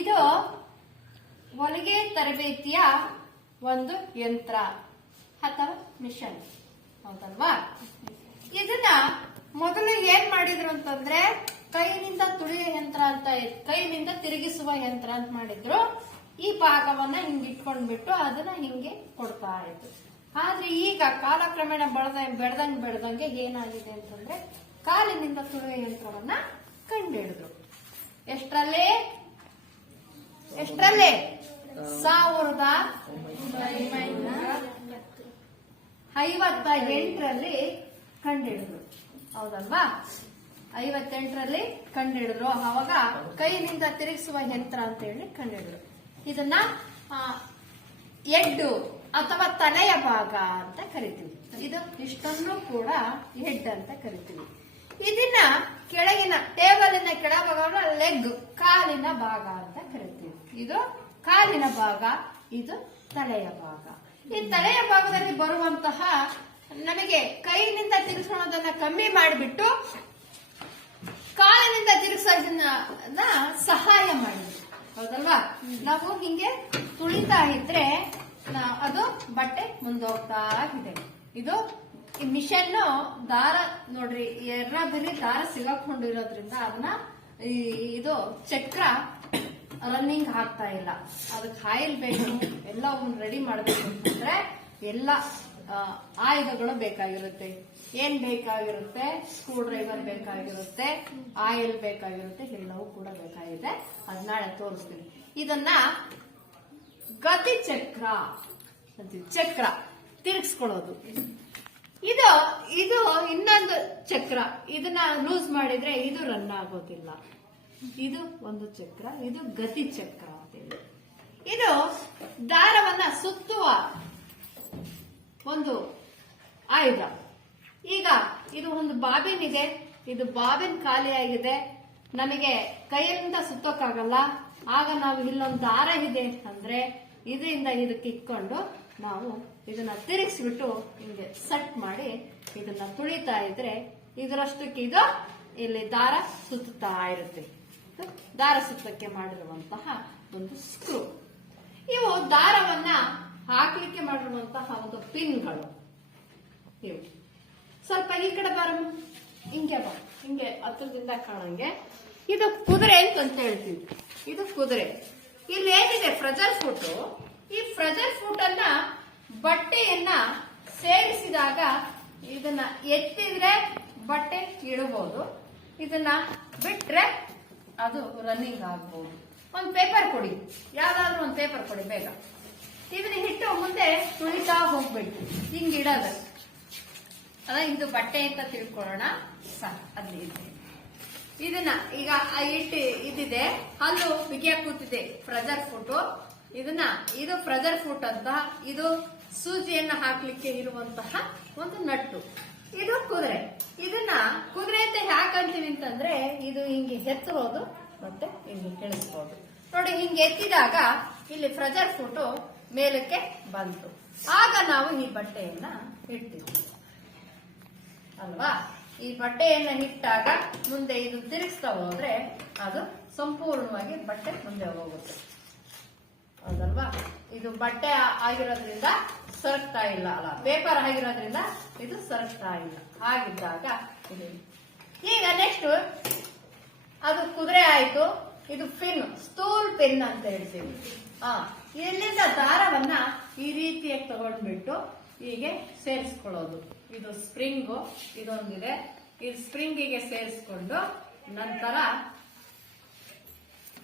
ಇದು ಹೊಲಿಗೆ ತರಬೇತಿಯ ಒಂದು ಯಂತ್ರ ಅಥವಾ ಮಿಷನ್, ಹೌದಲ್ವಾ? ಇದನ್ನ ಮೊದಲು ಏನ್ ಮಾಡಿದ್ರು ಅಂತಂದ್ರೆ ಕೈನಿಂದ ತುಳಿಯುವ ಯಂತ್ರ ಅಂತ ಕೈನಿಂದ ತಿರುಗಿಸುವ ಯಂತ್ರ ಅಂತ ಮಾಡಿದ್ರು. ಈ ಭಾಗವನ್ನ ಹಿಂಗ್ ಇಟ್ಕೊಂಡ್ಬಿಟ್ಟು ಅದನ್ನ ಹಿಂಗೆ ಕೊಡ್ತಾ ಇದ್ರು. ಆದ್ರೆ ಈಗ ಕಾಲಕ್ರಮೇಣ ಬೆಳೆದಂಗೆ ಏನಾಗಿದೆ ಅಂತಂದ್ರೆ ಕಾಲಿನಿಂದ ತುಳಿಯುವ ಯಂತ್ರವನ್ನ ಕಂಡುಹಿಡಿದ್ರು. ಎಷ್ಟರಲ್ಲಿ 1958ರಲ್ಲಿ ಕಂಡುಹಿಡಿದ್ರು, ಹೌದಲ್ವಾ? 58ರಲ್ಲಿ ಕಂಡುಹಿಡಿದ್ರು. ಅವಾಗ ಕೈನಿಂದ ತಿರುಗಿಸುವ ಯಂತ್ರ ಅಂತ ಹೇಳಿ ಕಂಡುಹಿಡಿದ್ರು. ಇದನ್ನ ಹೆಡ್ ಅಥವಾ ತಲೆಯ ಭಾಗ ಅಂತ ಕರಿತೀವಿ. ಇದು ಇಷ್ಟನ್ನು ಕೂಡ ಹೆಡ್ ಅಂತ ಕರಿತೀವಿ. ಇದನ್ನ ಕೆಳಗಿನ ಟೇಬಲಿನ ಕೆಳಭಾಗ ಲೆಗ್, ಕಾಲಿನ ಭಾಗ ಅಂತ ಕರಿತೀವಿ. ಇದು ಕಾಲಿನ ಭಾಗ, ಇದು ತಲೆಯ ಭಾಗ. ಈ ತಲೆಯ ಭಾಗದಲ್ಲಿ ಬರುವಂತಹ ನಮಗೆ ಕೈನಿಂದ ತಿರುಗಿಸೋದನ್ನ ಕಮ್ಮಿ ಮಾಡಿಬಿಟ್ಟು ಕಾಲಿನಿಂದ ತಿರುಗಿಸೋದನ್ನ ಸಹಾಯ ಮಾಡಿದ್ವಿ, ಹೌದಲ್ವಾ? ನಾವು ಹಿಂಗೆ ತುಳಿತಾ ಇದ್ರೆ ಅದು ಬಟ್ಟೆ ಮುಂದೋಗ್ತಾ ಇದೆ. ಇದು ಈ ಮಿಷನ್ ದಾರ ನೋಡ್ರಿ, ಎರ್ರದಲ್ಲಿ ದಾರ ಸಿಗಾಕೊಂಡಿರೋದ್ರಿಂದ ಅದನ್ನ ಇದು ಚಕ್ರ ರನ್ನಿಂಗ್ ಆಗ್ತಾ ಇಲ್ಲ. ಅದಕ್ಕೆ ಆಯಿಲ್ ಬೇಕು, ಎಲ್ಲ ರೆಡಿ ಮಾಡಬೇಕು ಅಂತಂದ್ರೆ ಎಲ್ಲ ಆಯುಧಗಳು ಬೇಕಾಗಿರುತ್ತೆ. ಏನ್ ಬೇಕಾಗಿರುತ್ತೆ? ಸ್ಕ್ರೂ ಡ್ರೈವರ್ ಬೇಕಾಗಿರುತ್ತೆ, ಆಯಿಲ್ ಬೇಕಾಗಿರುತ್ತೆ, ಎಲ್ಲವೂ ಕೂಡ ಬೇಕಾಗಿದೆ. ಅದ್ ನಾಳೆ ತೋರಿಸ್ತೀನಿ. ಇದನ್ನ ಗತಿ ಚಕ್ರ ಅಂತೀವಿ. ಚಕ್ರ ತಿರುಗಿಸ್ಕೊಳ್ಳೋದು. ಇದು ಇನ್ನೊಂದು ಚಕ್ರ. ಇದನ್ನ ಲೂಸ್ ಮಾಡಿದ್ರೆ ಇದು ರನ್ ಆಗೋದಿಲ್ಲ. ಇದು ಒಂದು ಚಕ್ರ, ಇದು ಗತಿ ಚಕ್ರ ಅಂತೇಳಿ. ಇದು ದಾರವನ್ನ ಸುತ್ತುವ ಒಂದು ಆಯುಧ. ಈಗ ಇದು ಒಂದು ಬಾಬಿನ್ ಇದೆ. ಇದು ಬಾಬಿನ್ ಖಾಲಿಯಾಗಿದೆ, ನಮಗೆ ಕೈಯಿಂದ ಸುತ್ತೋಕ್ಕಾಗಲ್ಲ. ಆಗ ನಾವು ಇಲ್ಲೊಂದು ದಾರ ಇದೆ ಅಂದ್ರೆ ಇದರಿಂದ ಇದಕ್ಕೆ ಇಟ್ಕೊಂಡು ನಾವು ಇದನ್ನ ತಿರುಗಿಸ್ಬಿಟ್ಟು ಹಿಂಗೆ ಸೆಟ್ ಮಾಡಿ ಇದನ್ನ ತುಳಿತಾ ಇದ್ರೆ ಇದರಷ್ಟಕ್ಕೆ ಇದು ಇಲ್ಲಿ ದಾರ ಸುತ್ತಾ ಇರುತ್ತೆ. ದಾರ ಸುತ್ತಕ್ಕೆ ಮಾಡಿರುವಂತಹ ಒಂದು ಸ್ಕ್ರೂ. ಇವು ದಾರವನ್ನ ಹಾಕ್ಲಿಕ್ಕೆ ಮಾಡಿರುವಂತಹ ಒಂದು ಪಿನ್ಗಳು. ಇವು ಸ್ವಲ್ಪ ಈ ಕಡೆ ಬರಮ್ಮ, ಹಿಂಗೆ ಹತ್ರದಿಂದ ಕಾಣಂಗೆ. ಇದು ಕುದುರೆ ಅಂತ ಹೇಳ್ತೀವಿ. ಇದು ಕುದುರೆ. ಇಲ್ಲಿ ಏನಿದೆ ಫ್ರೆಜರ್ ಫುಟ್. ಈ ಫ್ರೆಜರ್ ಫುಟ್ ಅನ್ನ ಬಟ್ಟೆಯನ್ನ ಸೇರಿಸಿದಾಗ ಇದನ್ನ ಎತ್ತಿದ್ರೆ ಬಟ್ಟೆ ಇಡಬಹುದು, ಇದನ್ನ ಬಿಟ್ರೆ ಅದು ರನ್ನಿಂಗ್ ಆಗಬಹುದು. ಒಂದು ಪೇಪರ್ ಕೊಡಿ, ಯಾವ್ದಾದ್ರು ಒಂದು ಪೇಪರ್ ಕೊಡಿ ಬೇಗ. ಇದನ್ನ ಇಟ್ಟು ಮುಂದೆ ತುಳಿತಾ ಹೋಗ್ಬೇಕು, ಹಿಂಗ್ ಇಡೋದು. ಅದ ಇದು ಬಟ್ಟೆ ಅಂತ ತಿಳ್ಕೊಳ್ಳೋಣ. ಅಲ್ಲಿ ಇದನ್ನ ಈಗ ಇಟ್ಟು ಇದಿದೆ, ಅಲ್ಲೂ ಬಿಗಿಯಾಗಿ ಕೂತಿದೆ ಫ್ರೆಜರ್ ಫುಟ್. ಇದು ಫ್ರೆಜರ್ ಫುಟ್ ಅಂತ. ಇದು ಸೂಜಿಯನ್ನ ಹಾಕ್ಲಿಕ್ಕೆ ಇರುವಂತಹ ಒಂದು ನಟ್ಟು. ಇದು ಕುದುರೆ. ಇದನ್ನ ಕುದುರೆ ಅಂತ ಯಾಕಂತೀವಿ ಅಂತಂದ್ರೆ ಇದು ಹಿಂಗೆ ಎತ್ತಬಹುದು ಮತ್ತೆ ಹಿಂಗೆ ಇಳಿಸಬಹುದು. ನೋಡಿ, ಹಿಂಗೆ ಎತ್ತಿದಾಗ ಇಲ್ಲಿ ಫ್ರೆಜರ್ ಫುಟ್ ಮೇಲಕ್ಕೆ ಬಂತು. ಆಗ ನಾವು ಈ ಬಟ್ಟೆಯನ್ನ ಇಡ್ತೀವಿ ಅಲ್ವಾ? ಈ ಬಟ್ಟೆಯನ್ನ ಇಟ್ಟಾಗ ಮುಂದೆ ಇದು ತಿರುಗಿಸ್ತಾ ಹೋದ್ರೆ ಅದು ಸಂಪೂರ್ಣವಾಗಿ ಬಟ್ಟೆ ಮುಂದೆ ಹೋಗುತ್ತೆ, ಹೌದಲ್ವಾ? ಇದು ಬಟ್ಟೆ ಆಗಿರೋದ್ರಿಂದ ಸರಕ್ತಾ ಇಲ್ಲ ಅಲ್ಲ, ಪೇಪರ್ ಆಗಿರೋದ್ರಿಂದ ಇದು ಸರಕ್ತಾ ಇಲ್ಲ. ಹಾಗಿದ್ದಾಗ ಈಗ ನೆಕ್ಸ್ಟ್ ಅದು ಕುದುರೆ ಆಯ್ತು. ಇದು ಪಿನ್, ಸ್ಟೂಲ್ ಪಿನ್ ಅಂತ ಹೇಳ್ತೀವಿ. ಇಲ್ಲಿಂದ ದಾರವನ್ನ ಈ ರೀತಿಯಾಗಿ ತಗೊಂಡ್ಬಿಟ್ಟು ಹೀಗೆ ಸೇರಿಸ್ಕೊಳ್ಳೋದು. ಇದು ಸ್ಪ್ರಿಂಗು, ಇದೊಂದಿದೆ. ಈ ಸ್ಪ್ರಿಂಗಿಗೆ ಸೇರಿಸ್ಕೊಂಡು ನಂತರ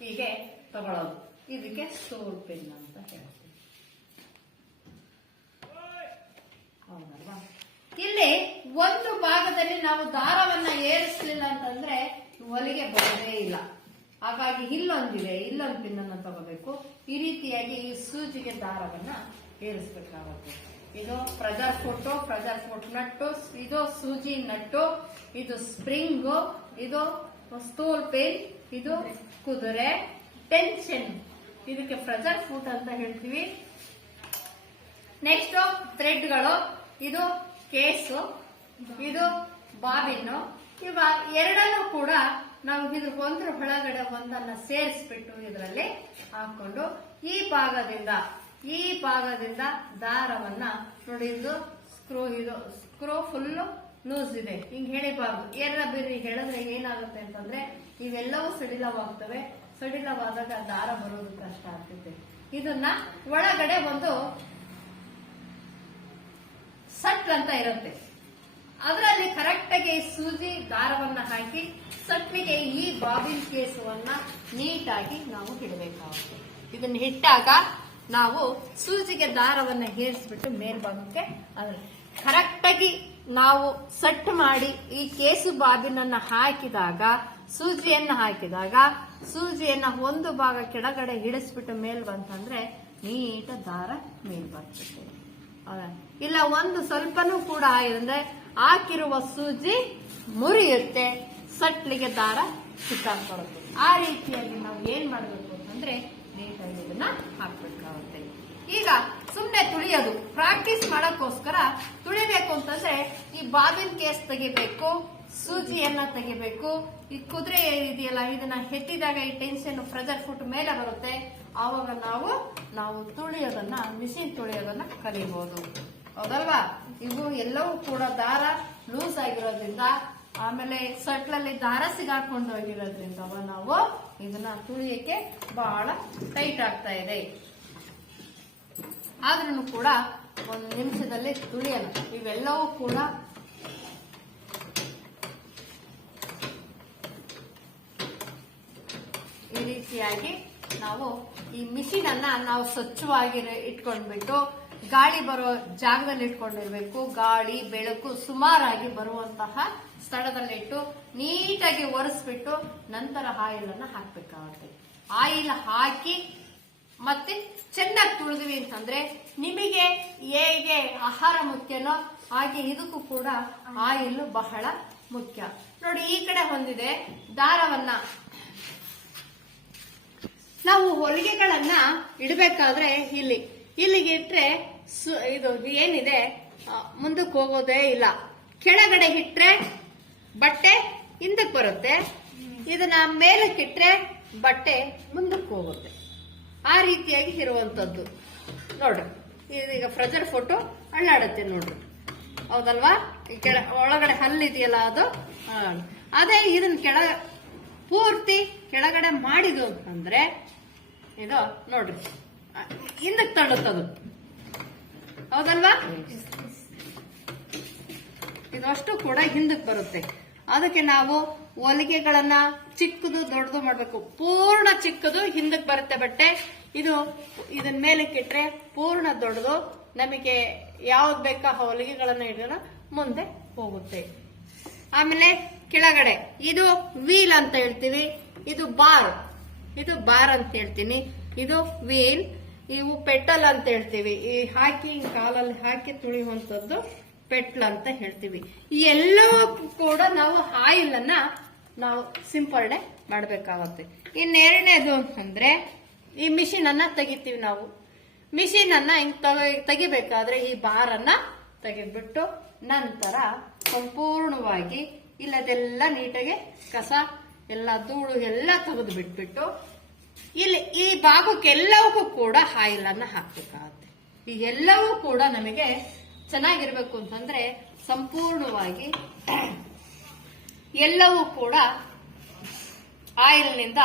ಹೀಗೆ ತಗೊಳ್ಳೋದು. ಇದಕ್ಕೆ ಸ್ಟೂಲ್ ಪಿನ್ ಅಂತ ಹೇಳ್ತೀವಿ, ಹೌದಲ್ವಾ? ಇಲ್ಲಿ ಒಂದು ಭಾಗದಲ್ಲಿ ನಾವು ದಾರವನ್ನ ಏರಿಸಲಿಲ್ಲ ಅಂತಂದ್ರೆ ಹೊಲಿಗೆ ಬರೋದೇ ಇಲ್ಲ. ಹಾಗಾಗಿ ಇಲ್ಲೊಂದಿದೆ, ಇಲ್ಲೊಂದು ಪಿನ್ ಅನ್ನು ತಗೋಬೇಕು. ಈ ರೀತಿಯಾಗಿ ಈ ಸೂಜಿಗೆ ದಾರವನ್ನ ಏರಿಸಬೇಕಾಗುತ್ತೆ. ಇದು ಫ್ರೆಜರ್ ಫುಟ್ ನಟ್ಟು, ಇದು ಸೂಜಿ ನಟ್ಟು, ಇದು ಸ್ಪ್ರಿಂಗು, ಇದು ಸ್ಟೂಲ್ ಪಿನ್, ಇದು ಕುದುರೆ. ಟೆನ್ಷನ್, ಇದಕ್ಕೆ ಫ್ರೆಜರ್ ಫುಟ್ ಅಂತ ಹೇಳ್ತೀವಿ. ನೆಕ್ಸ್ಟ್ ಥ್ರೆಡ್ಗಳು, ಇದು ಕೇಸು, ಇದು ಬಾಬಿನ್ನು. ಇವ ಎರಡನ್ನೂ ಕೂಡ ನಾವು ಇದ್ರ ಒಂದ್ರ ಒಳಗಡೆ ಒಂದನ್ನ ಸೇರಿಸ್ಬಿಟ್ಟು ಇದರಲ್ಲಿ ಹಾಕೊಂಡು ಈ ಭಾಗದಿಂದ ದಾರವನ್ನ ನೋಡಿ, ಇದು ಸ್ಕ್ರೂ ಫುಲ್ ಲೂಸ್ ಇದೆ, ಹಿಂಗ್ ಹೇಳಿಬಾರ್ದು. ಬೇರೆ ಹೇಳಿದ್ರೆ ಏನಾಗುತ್ತೆ ಅಂತಂದ್ರೆ ಇವೆಲ್ಲವೂ ಸಡಿಲವಾಗ್ತವೆ. ಸಡಿಲವಾದಾಗ ದಾರ ಬರೋದು ಕಷ್ಟ ಆಗ್ತದೆ. ಇದನ್ನ ಒಳಗಡೆ ಒಂದು ಸಟ್ ಅಂತ ಇರುತ್ತೆ, ಅದರಲ್ಲಿ ಕರೆಕ್ಟ್ ಆಗಿ ಸೂಜಿ ದಾರವನ್ನ ಹಾಕಿ ಸಟ್ಲಿಗೆ ಈ ಬಾಬಿನ್ ಕೇಸವನ್ನ ನೀಟಾಗಿ ನಾವು ಇಡಬೇಕಾಗುತ್ತೆ. ಇದನ್ನ ಇಟ್ಟಾಗ ನಾವು ಸೂಜಿಗೆ ದಾರವನ್ನ ಹೇರಿಸ್ಬಿಟ್ಟು ಮೇಲ್ಭಾಗಕ್ಕೆ ಕರೆಕ್ಟ್ ಆಗಿ ನಾವು ಸಟ್ ಮಾಡಿ ಈ ಕೇಸು ಬಾಬಿನನ್ನ ಸೂಜಿಯನ್ನ ಒಂದು ಭಾಗ ಕೆಳಗಡೆ ಹಿಡಿಸ್ಬಿಟ್ಟು ಮೇಲ್ ಬಂತಂದ್ರೆ ನೀಟ ದಾರ ಮೇಲ್ ಬರ್ತದೆ. ಇಲ್ಲ ಒಂದು ಸ್ವಲ್ಪನೂ ಕೂಡ ಅಂದ್ರೆ ಹಾಕಿರುವ ಸೂಜಿ ಮುರಿಯುತ್ತೆ, ಸಟ್ಲಿಗೆ ದಾರ ಸಿಕ್ಕಾಕ್ಬರುತ್ತೆ. ಆ ರೀತಿಯಾಗಿ ನಾವು ಏನ್ ಮಾಡಬೇಕು ಅಂತಂದ್ರೆ ನೀಟಾಗಿ ಇದನ್ನ ಹಾಕ್ಬೇಕಾಗುತ್ತೆ. ಈಗ ಸುಮ್ನೆ ತುಳಿಯೋದು ಪ್ರಾಕ್ಟೀಸ್ ಮಾಡಕ್ಕೋಸ್ಕರ ತುಳಿಬೇಕು ಅಂತಂದ್ರೆ ಈ ಬಾಬಿನ್ ಕೇಸ್ ತೆಗಿಬೇಕು, ಸೂಜಿಯನ್ನ ತೆಗಿಬೇಕು. ಈ ಕುದುರೆ ಇದೆಯಲ್ಲ, ಇದನ್ನ ಎತ್ತಿದಾಗ ಈ ಟೆನ್ಷನ್ ಪ್ರೆಷರ್ ಫುಟ್ ಮೇಲೆ ಬರುತ್ತೆ. ಆವಾಗ ನಾವು ತುಳಿಯೋದನ್ನ, ಮಿಷಿನ್ ತುಳಿಯೋದನ್ನ ಕಲಿಬಹುದು, ಹೌದಲ್ವಾ? ಇವು ಎಲ್ಲವೂ ಕೂಡ ದಾರ ಲೂಸ್ ಆಗಿರೋದ್ರಿಂದ, ಆಮೇಲೆ ಸಟ್ಲಲ್ಲಿ ದಾರ ಸಿಗಾಕೊಂಡು ಹೋಗಿರೋದ್ರಿಂದ ನಾವು ಇದನ್ನ ತುಳಿಯಕ್ಕೆ ಬಹಳ ಟೈಟ್ ಆಗ್ತಾ ಇದೆ. ಆದ್ರೂ ಕೂಡ ಒಂದು ನಿಮಿಷದಲ್ಲಿ ತುಳಿಯೋಣ. ಇವೆಲ್ಲವೂ ಕೂಡ ಈ ರೀತಿಯಾಗಿ ನಾವು ಈ ಮಿಷಿನ್ ಅನ್ನ ನಾವು ಸ್ವಚ್ಛವಾಗಿ ಇಟ್ಕೊಂಡ್ಬಿಟ್ಟು ಗಾಳಿ ಬರೋ ಜಾಗದಲ್ಲಿ ಇಟ್ಕೊಂಡಿರ್ಬೇಕು. ಗಾಳಿ ಬೆಳಕು ಸುಮಾರಾಗಿ ಬರುವಂತಹ ಸ್ಥಳದಲ್ಲಿಟ್ಟು ನೀಟಾಗಿ ಒರೆಸ್ಬಿಟ್ಟು ನಂತರ ಆಯಿಲ್ ಅನ್ನ ಹಾಕ್ಬೇಕಾಗುತ್ತೆ. ಆಯಿಲ್ ಹಾಕಿ ಮತ್ತೆ ಚೆನ್ನಾಗಿ ತುಳಿದ್ವಿ ಅಂತಂದ್ರೆ ನಿಮಗೆ ಹೇಗೆ ಆಹಾರ ಮುಖ್ಯನೋ ಹಾಗೆ ಇದಕ್ಕೂ ಕೂಡ ಆಯಿಲ್ ಬಹಳ ಮುಖ್ಯ. ನೋಡಿ, ಈ ಕಡೆ ಹೊಂದಿದೆ ದಾರವನ್ನ ನಾವು ಹೊಲಿಗೆಗಳನ್ನ ಇಡಬೇಕಾದ್ರೆ ಇಲ್ಲಿಗೆ ಇಟ್ರೆ ಇದು ಏನಿದೆ ಮುಂದಕ್ಕೆ ಹೋಗೋದೇ ಇಲ್ಲ. ಕೆಳಗಡೆ ಇಟ್ರೆ ಬಟ್ಟೆ ಹಿಂದಕ್ಕೆ ಬರುತ್ತೆ, ಇದನ್ನ ಮೇಲಕ್ಕಿಟ್ರೆ ಬಟ್ಟೆ ಮುಂದಕ್ಕೆ ಹೋಗುತ್ತೆ. ಆ ರೀತಿಯಾಗಿ ಇರುವಂತದ್ದು ನೋಡ್ರಿ. ಇದೀಗ ಫ್ರೆಜರ್ ಫೋಟೋ ಅಳ್ಳಾಡುತ್ತೆ ನೋಡ್ರಿ, ಹೌದಲ್ವಾ? ಈ ಒಳಗಡೆ ಹಲ್ಲಿದೆಯಲ್ಲ ಅದು ಅದೇ. ಇದನ್ನ ಪೂರ್ತಿ ಕೆಳಗಡೆ ಮಾಡಿದು ಅಂತಂದ್ರೆ ಇದು ನೋಡ್ರಿ ಹಿಂದಕ್ಕೆ ತಳ್ಳುತ್ತದು, ಹೌದಲ್ವಾ? ಇದಷ್ಟು ಕೂಡ ಹಿಂದಕ್ಕೆ ಬರುತ್ತೆ. ಅದಕ್ಕೆ ನಾವು ಹೊಲಿಗೆಗಳನ್ನ ಚಿಕ್ಕದು ದೊಡ್ಡದು ಮಾಡ್ಬೇಕು. ಪೂರ್ಣ ಚಿಕ್ಕದು ಹಿಂದಕ್ಕೆ ಬರುತ್ತೆ ಬಟ್ಟೆ, ಇದನ್ ಮೇಲಕ್ಕಿಟ್ರೆ ಪೂರ್ಣ ದೊಡ್ಡದು. ನಮಗೆ ಯಾವ್ದು ಬೇಕಾ ಹೊಲಿಗೆಗಳನ್ನ ಇಡೋಣ ಮುಂದೆ ಹೋಗುತ್ತೆ. ಆಮೇಲೆ ಕೆಳಗಡೆ ಇದು ವೀಲ್ ಅಂತ ಹೇಳ್ತೀವಿ, ಇದು ಬಾರ್ ಅಂತ ಹೇಳ್ತೀನಿ, ಇದು ವೀಲ್, ಇವು ಪೆಟಲ್ ಅಂತ ಹೇಳ್ತೀವಿ. ಈ ಹಾಕಿ ಕಾಲಲ್ಲಿ ಹಾಕಿ ತುಳಿಯುವಂತದ್ದು ಪೆಟ್ಲ್ ಅಂತ ಹೇಳ್ತೀವಿ. ಈ ಎಲ್ಲವೂ ಕೂಡ ನಾವು ಆಯಿಲ್ ಅನ್ನ ನಾವು ಸಿಂಪರಣೆ ಮಾಡಬೇಕಾಗುತ್ತೆ. ಇನ್ನೆರಡನೇದು ಅಂತಂದ್ರೆ ಈ ಮಿಷಿನ್ ಅನ್ನ ತೆಗಿತೀವಿ ನಾವು. ಮಿಷಿನ್ ಅನ್ನ ಹಿಂಗ್ ತೆಗಿಬೇಕಾದ್ರೆ ಈ ಬಾರನ್ನ ತೆಗೆದ್ಬಿಟ್ಟು ನಂತರ ಸಂಪೂರ್ಣವಾಗಿ ಇಲ್ಲದೆಲ್ಲ ನೀಟಾಗಿ ಕಸ ಎಲ್ಲ ಧೂಳು ಎಲ್ಲ ತೆಗೆದು ಬಿಟ್ಬಿಟ್ಟು ಇಲ್ಲಿ ಈ ಭಾಗಕ್ಕೆಲ್ಲವಕ್ಕೂ ಕೂಡ ಆಯಿಲ್ ಅನ್ನ ಹಾಕ್ಬೇಕಾಗತ್ತೆ. ಈ ಎಲ್ಲವೂ ಕೂಡ ನಮಗೆ ಚೆನ್ನಾಗಿರ್ಬೇಕು ಅಂತಂದ್ರೆ ಸಂಪೂರ್ಣವಾಗಿ ಎಲ್ಲವೂ ಕೂಡ ಆಯಿಲ್ನಿಂದ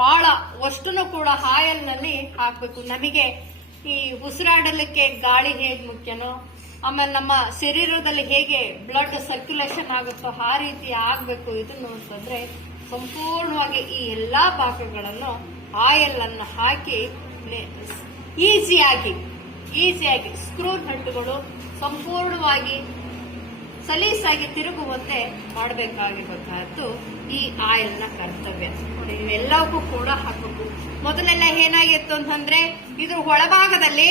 ಬಹಳ ಅಷ್ಟನ್ನು ಕೂಡ ಆಯಿಲ್ ನಲ್ಲಿ ಹಾಕ್ಬೇಕು. ನಮಗೆ ಈ ಉಸಿರಾಡಲಿಕ್ಕೆ ಗಾಳಿ ಹೇಗೆ ಮುಖ್ಯನೋ, ಆಮೇಲೆ ನಮ್ಮ ಶರೀರದಲ್ಲಿ ಹೇಗೆ ಬ್ಲಡ್ ಸರ್ಕ್ಯುಲೇಷನ್ ಆಗುತ್ತೋ ಆ ರೀತಿ ಆಗ್ಬೇಕು ಇದನ್ನು ಅಂತಂದ್ರೆ ಸಂಪೂರ್ಣವಾಗಿ ಈ ಎಲ್ಲಾ ಭಾಗಗಳನ್ನು ಆಯಿಲ್ ಅನ್ನು ಹಾಕಿ ಈಸಿಯಾಗಿ ಸ್ಕ್ರೂ ನಟ್ಟುಗಳು ಸಂಪೂರ್ಣವಾಗಿ ಸಲೀಸಾಗಿ ತಿರುಗುವಂತೆ ಮಾಡಬೇಕಾಗಿರಬೇಕಾದ್ದು ಈ ಆಯಿಲ್ ನ ಕರ್ತವ್ಯ. ನೋಡಿ, ಇವೆಲ್ಲವಕ್ಕೂ ಕೂಡ ಹಾಕಬೇಕು. ಮೊದಲೆಲ್ಲ ಏನಾಗಿತ್ತು ಅಂತಂದ್ರೆ ಇದ್ರ ಒಳಭಾಗದಲ್ಲಿ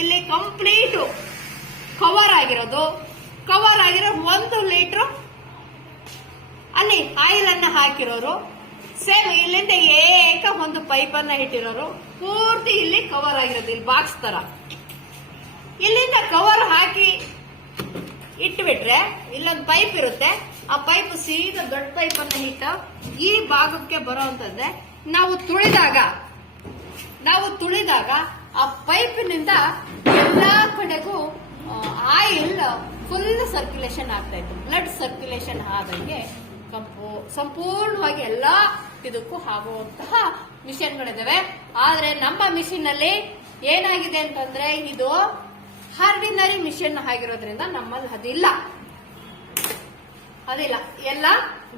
ಇಲ್ಲಿ ಕಂಪ್ಲೀಟ್ ಕವರ್ ಆಗಿರೋ 1 ಲೀಟರ್ ಅಲ್ಲಿ ಆಯಿಲ್ ಅನ್ನ ಹಾಕಿರೋರು, ಸೇಮ್ ಇಲ್ಲಿಂದ ಒಂದು ಪೈಪ್ ಅನ್ನ ಇಟ್ಟಿರೋರು, ಪೂರ್ತಿ ಇಲ್ಲಿ ಕವರ್ ಆಗಿರೋದು, ಇಲ್ಲಿ ಬಾಕ್ಸ್ ತರ ಇಲ್ಲಿಂದ ಕವರ್ ಹಾಕಿ ಇಟ್ಬಿಟ್ರೆ ಇಲ್ಲೊಂದು ಪೈಪ್ ಇರುತ್ತೆ, ಆ ಪೈಪ್ ಸೀದಾ ದೊಡ್ಡ ಪೈಪ್ ಅನ್ನ ಇಟ್ಟು ಈ ಭಾಗಕ್ಕೆ ಬರುವಂತದ್ದೇ ನಾವು ತುಳಿದಾಗ ಆ ಪೈಪಿನಿಂದ ಎಲ್ಲಾ ಕಡೆಗೂ ಆಯಿಲ್ ಫುಲ್ ಸರ್ಕ್ಯುಲೇಷನ್ ಆಗ್ತಾ ಇತ್ತು. ಬ್ಲಡ್ ಸರ್ಕ್ಯುಲೇಷನ್ ಆದಂಗೆ ಸಂಪೂರ್ಣವಾಗಿ ಎಲ್ಲಾ ಇದಕ್ಕೂ ಆಗುವಂತಹ ಮಿಷನ್ಗಳಿದಾವೆ. ಆದ್ರೆ ನಮ್ಮ ಮಿಷಿನ್ ಅಲ್ಲಿ ಏನಾಗಿದೆ ಅಂತಂದ್ರೆ ಇದು ಆರ್ಡಿನರಿ ಮಿಷನ್ ಆಗಿರೋದ್ರಿಂದ ನಮ್ಮಲ್ಲಿ ಅದಿಲ್ಲ, ಎಲ್ಲ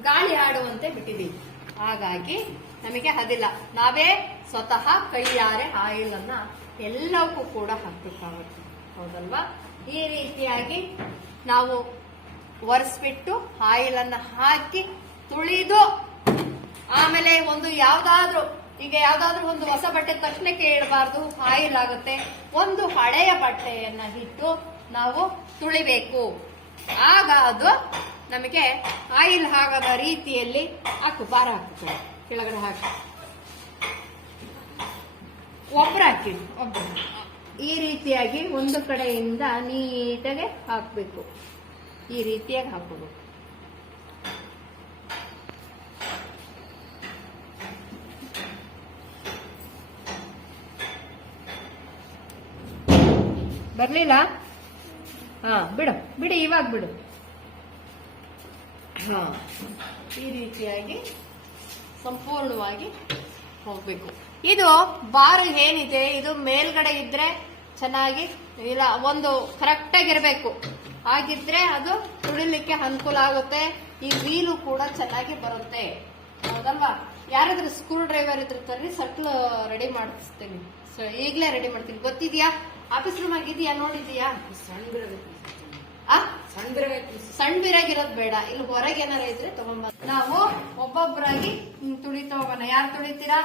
ಗಾಳಿ ಆಡುವಂತೆ ಬಿಟ್ಟಿದ್ದೀವಿ. ಹಾಗಾಗಿ ನಮಗೆ ಅದಿಲ್ಲ. ನಾವೇ ಸ್ವತಃ ಕೈಯಾರೆ ಆಯಿಲ್ ಅನ್ನ ಎಲ್ಲವಕ್ಕೂ ಕೂಡ ಹಾಕ್ಬೇಕಾಗುತ್ತೆ, ಹೌದಲ್ವಾ? ಈ ರೀತಿಯಾಗಿ ನಾವು ಒರೆಸ್ಬಿಟ್ಟು ಆಯಿಲ್ ಅನ್ನ ಹಾಕಿ ತುಳಿದು ಆಮೇಲೆ ಯಾವ್ದಾದ್ರೂ ಒಂದು ಹೊಸ ಬಟ್ಟೆ ತಕ್ಷಣಕ್ಕೆ ಇಡಬಾರ್ದು, ಆಯಿಲ್ ಆಗುತ್ತೆ. ಒಂದು ಹಳೆಯ ಬಟ್ಟೆಯನ್ನ ಇಟ್ಟು ನಾವು ತುಳಿಬೇಕು. ಆಗ ಅದು ನಮಗೆ ಆಯಿಲ್ ಆಗದ ರೀತಿಯಲ್ಲಿ ಭಾರ ಹಾಕುತ್ತದೆ. ಕೆಳಗಡೆ ಹಾಕಿ ಒಬ್ಬರು ಹಾಕಿ ಈ ರೀತಿಯಾಗಿ ಒಂದು ಕಡೆಯಿಂದ ನೀಟಾಗಿ ಹಾಕಬೇಕು. ಈ ರೀತಿಯಾಗಿ ಹಾಕಬೇಕು. ಬರ್ಲಿಲ್ಲ? ಬಿಡಿ ಇವಾಗ ಬಿಡು. ಈ ರೀತಿಯಾಗಿ ಸಂಪೂರ್ಣವಾಗಿ ಹೋಗ್ಬೇಕು. ಇದು ಬಾರ್ ಏನಿದೆ ಇದು ಮೇಲ್ಗಡೆ ಇದ್ರೆ ಚೆನ್ನಾಗಿ ಇಲ್ಲ, ಒಂದು ಕರೆಕ್ಟ್ ಆಗಿರ್ಬೇಕು. ಹಾಗಿದ್ರೆ ಅದು ತುಳಿಲಿಕ್ಕೆ ಅನುಕೂಲ ಆಗುತ್ತೆ. ಈ ವೀಲು ಕೂಡ ಚೆನ್ನಾಗಿ ಬರುತ್ತೆ, ಹೌದಲ್ವಾ? ಯಾರಾದ್ರೂ ಸ್ಕ್ರೂ ಡ್ರೈವರ್ ಇದ್ರೆ ತರ್ರಿ, ಸರ್ಕಲ್ ರೆಡಿ ಮಾಡಿಸ್ತೀನಿ. ಈಗಲೇ ರೆಡಿ ಮಾಡ್ತೀನಿ. ಗೊತ್ತಿದ್ಯಾ? ಆಫೀಸ್ ರೂಮ್ ಆಗಿದ್ಯಾ? ನೋಡಿದ್ಯಾ? ಸಣ್ಣ ಬಿರಾಗಿರೋದು ಬೇಡ, ಇಲ್ಲಿ ಹೊರಗೆ ಏನಾರ ಇದ್ರೆ ತಗೊಂಬ. ನಾವು ಒಬ್ಬೊಬ್ಬರಾಗಿ ತುಳಿತಾ ಹೋಗೋಣ. ಯಾರು ತುಳಿತೀರಾ?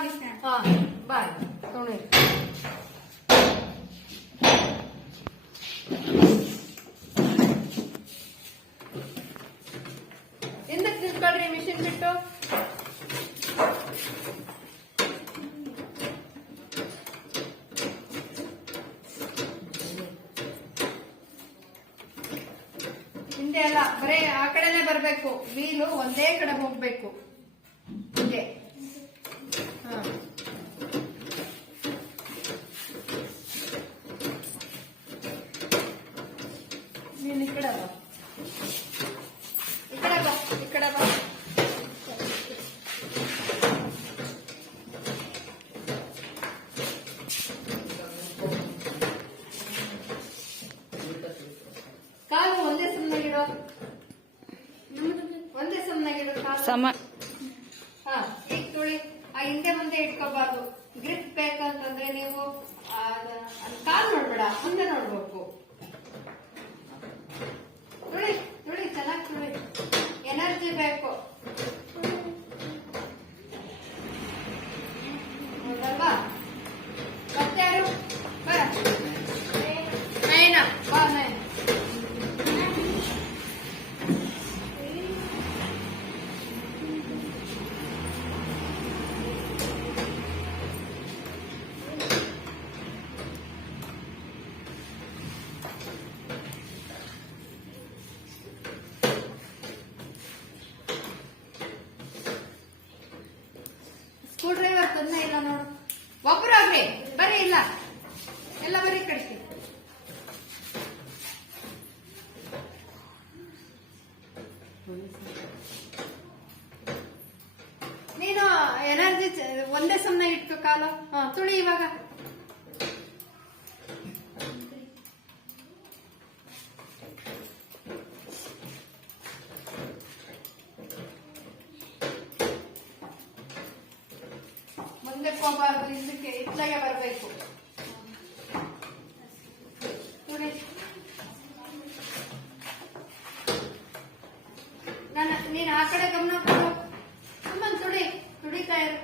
ಬಾಯ್ ತುಳಿ. ಹಿಂದಕ್ಕೆ ನಿಂತ್ಕೊಳ್ರಿ ಮಿಷಿನ್ ಬಿಟ್ಟು. ಹಿಂದೆ ಅಲ್ಲ, ಬರೇ ಆ ಕಡೆನೆ ಬರ್ಬೇಕು. ವೀಲು ಒಂದೇ ಕಡೆ ಹೋಗ್ಬೇಕು. ಹಿಂಗೆ ನೀನು ಈ ಕಡೆ ಬಾ, ಈ ಕಡೆ ಬಾ, ಈ ಕಡೆ ಬಾ. ಕಾಲು ಒಂದೇ ಸಮನಾಗಿಡೋ, ಒಂದೇ ಸಮನಾಗಿಡೋ ಕಾಲು. ಈಗ ತುಳಿ. ಆ ಹಿಂದೆ ಮುಂದೆ ಇಟ್ಕೋಬಾರ್ದು. ಗ್ರಿಪ್ ಬೇಕಂತಂದ್ರೆ ನೀವು ಕಾಲು ನೋಡ್ಬೇಡ, ಮುಂದೆ ನೋಡ್ಬೇಕು. ತುಳಿ ತುಳಿ, ಚೆನ್ನಾಗಿ ತುಳಿ. ಎನರ್ಜಿ ಬೇಕು, ಹೌದಲ್ವಾ? ಮತ್ತೆ ಯಾರು? ಬರ ನಯನ, ಬಾ ನಯನ. ಸ್ಕ್ರೂ ಡ್ರೈವರ್ ತಂದೆ ಇಲ್ಲ ನೋಡು. ಒಬ್ಬರಾಗ್ರಿ ಬರೀ, ಇಲ್ಲ ಎಲ್ಲ ಬರೀ ಕಳಿಸಿ. ನೀನು ಎನರ್ಜಿ ಒಂದೇ ಸಮನಾಗಿ ಇಟ್ಕೋ ಕಾಲು. ತುಳಿ ಇವಾಗ. ಮುಂದಕ್ಕೆ ಹೋಗಬಾರ್ದು, ಇದಕ್ಕೆ ಇತ್ಲಾಗೆ ಬರಬೇಕು. ತುಳಿ. ನೀನು ಆ ಕಡೆ ಗಮನ ಕೊಡು. ಅಮ್ಮನ್ ತುಳಿತಾ ಇರು.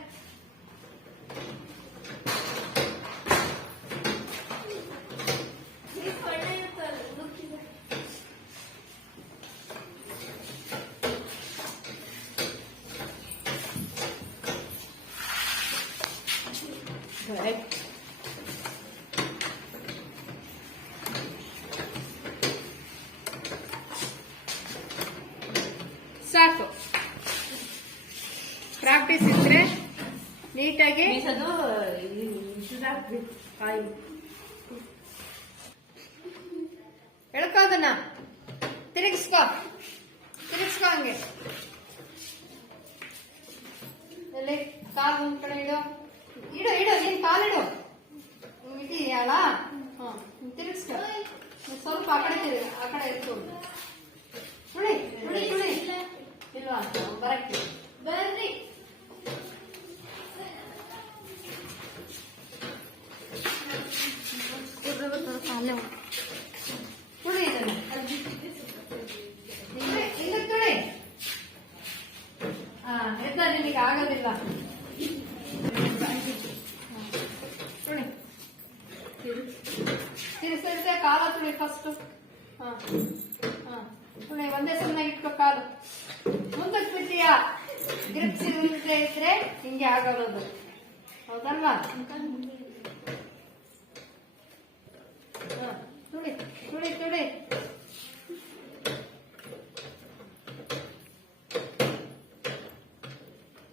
Correct. ಸಾಕು. ಪ್ರಾಕ್ಟೀಸ್ ಇದ್ರೆ ನೀಟಾಗಿ ಎಳ್ಕೋದನ್ನ ತಿರುಗಿಸ್ಕೋ ಹಂಗೆ. ಎಲ್ಲಿ ಕಾಲು ಒಂದ್ ಕಡೆ ಇಡು ನೀನ್ ಕಾಲಿಡು ಇದೆಯಲ್ಲ. ತಿರುಗಿಸ್ಕೋ ಸ್ವಲ್ಪ ಆ ಕಡೆ ಇತ್ತು. ತುಳಿ ಇಲ್ವಾ ಬರಕ್ಕೆ ಬರ್ರಿ. ತುಳಿ ಇದನ್ನು ತುಳಿ. ಎದ್ದ ನಿನಗೆ ಆಗೋದಿಲ್ಲ. ತುಳಿ ತಿರ್ಸಿದ್ರೆ ಕಾಲ ತುಳಿ ಫಸ್ಟ್. ತುಳಿ ಒಂದೇ ಸಮನಾಗಿ ಇಟ್ಕೋ ಕಾಲು. ಮುಂದಕ್ಕೆ ಬಿಟ್ಟಿಯ ಗ್ರಿಪ್ಸ್ ಇಲ್ಲದೆ ಇದ್ರೆ ಹಿಂಗೆ ಆಗೋದು, ಹೌದಲ್ವಾ? ತುಳಿ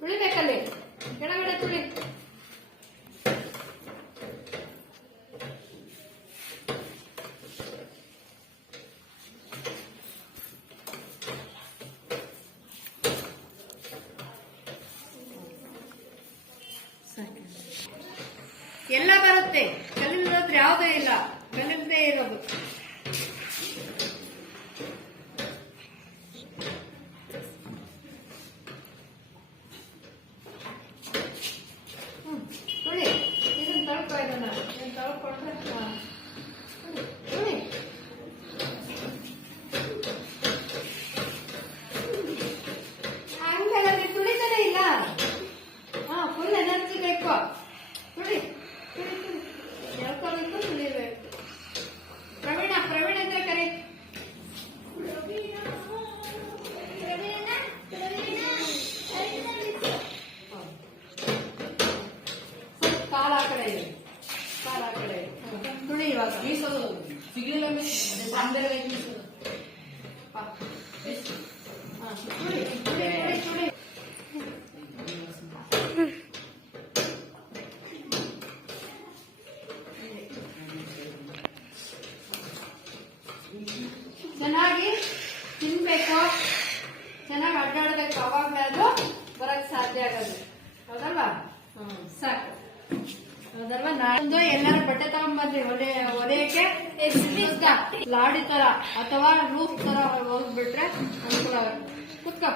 ತುಳಿಬೇಕಲ್ಲಿ ಕೆಳಗಡೆ ತುಳಿ. ಎಲ್ಲ ಬರುತ್ತೆ, ಕಲಿಲ್ಲದ್ರೆ ಯಾವುದೇ ಇಲ್ಲ, ಕಲಿಲ್ಲದೆ ಇರೋದು. ತುಳಿ ಇದನ್ನ ತಳ್ಕೊ, ಇದನ್ನ ತಳ್ಕೊಂಡ್ರೆ ತುಳಿ. ಹಂಗಲ್ಲ, ನೀವು ತುಳಿತಾನೆ ಇಲ್ಲ. ಫುಲ್ ಎನರ್ಜಿ ಬೇಕು. ತುಳಿ ಎಳ್ಕೋಬೇಕು, ತುಳಿಬೇಕು. ಪ್ರವೀಣ ಅಂದ್ರೆ ಕರಿ. ಕಾಲ ಆ ಕಡೆ ಇದೆ, ತುಳಿ. ಇವಾಗ ಸಿಗಲಿಲ್ಲ ತುಳಿ. ಚೆನ್ನಾಗಿ ತಿನ್ಬೇಕು, ಚೆನ್ನಾಗಿ ಅಡ್ಡಾಡ್ಬೇಕು, ಅವಾಗಲೇ ಅದು ಬರಕ್ ಸಾಧ್ಯ ಆಗೋದು, ಹೌದಲ್ವಾ? ಸಾಕು, ಹೌದಲ್ವಾ? ನಾಳೊಂದು ಎಲ್ಲರೂ ಬಟ್ಟೆ ತಗೊಂಡ್ಬಂದ್ರಿ ಒಲೆಯಕ್ಕೆ. ಲಾಡಿ ತರ ಅಥವಾ ಲೂಪ್ ತರ ಹೋಗ್ಬಿಟ್ರೆ ಅನುಕೂಲ ಆಗುತ್ತೆ. ಕುತ್ಕೋ.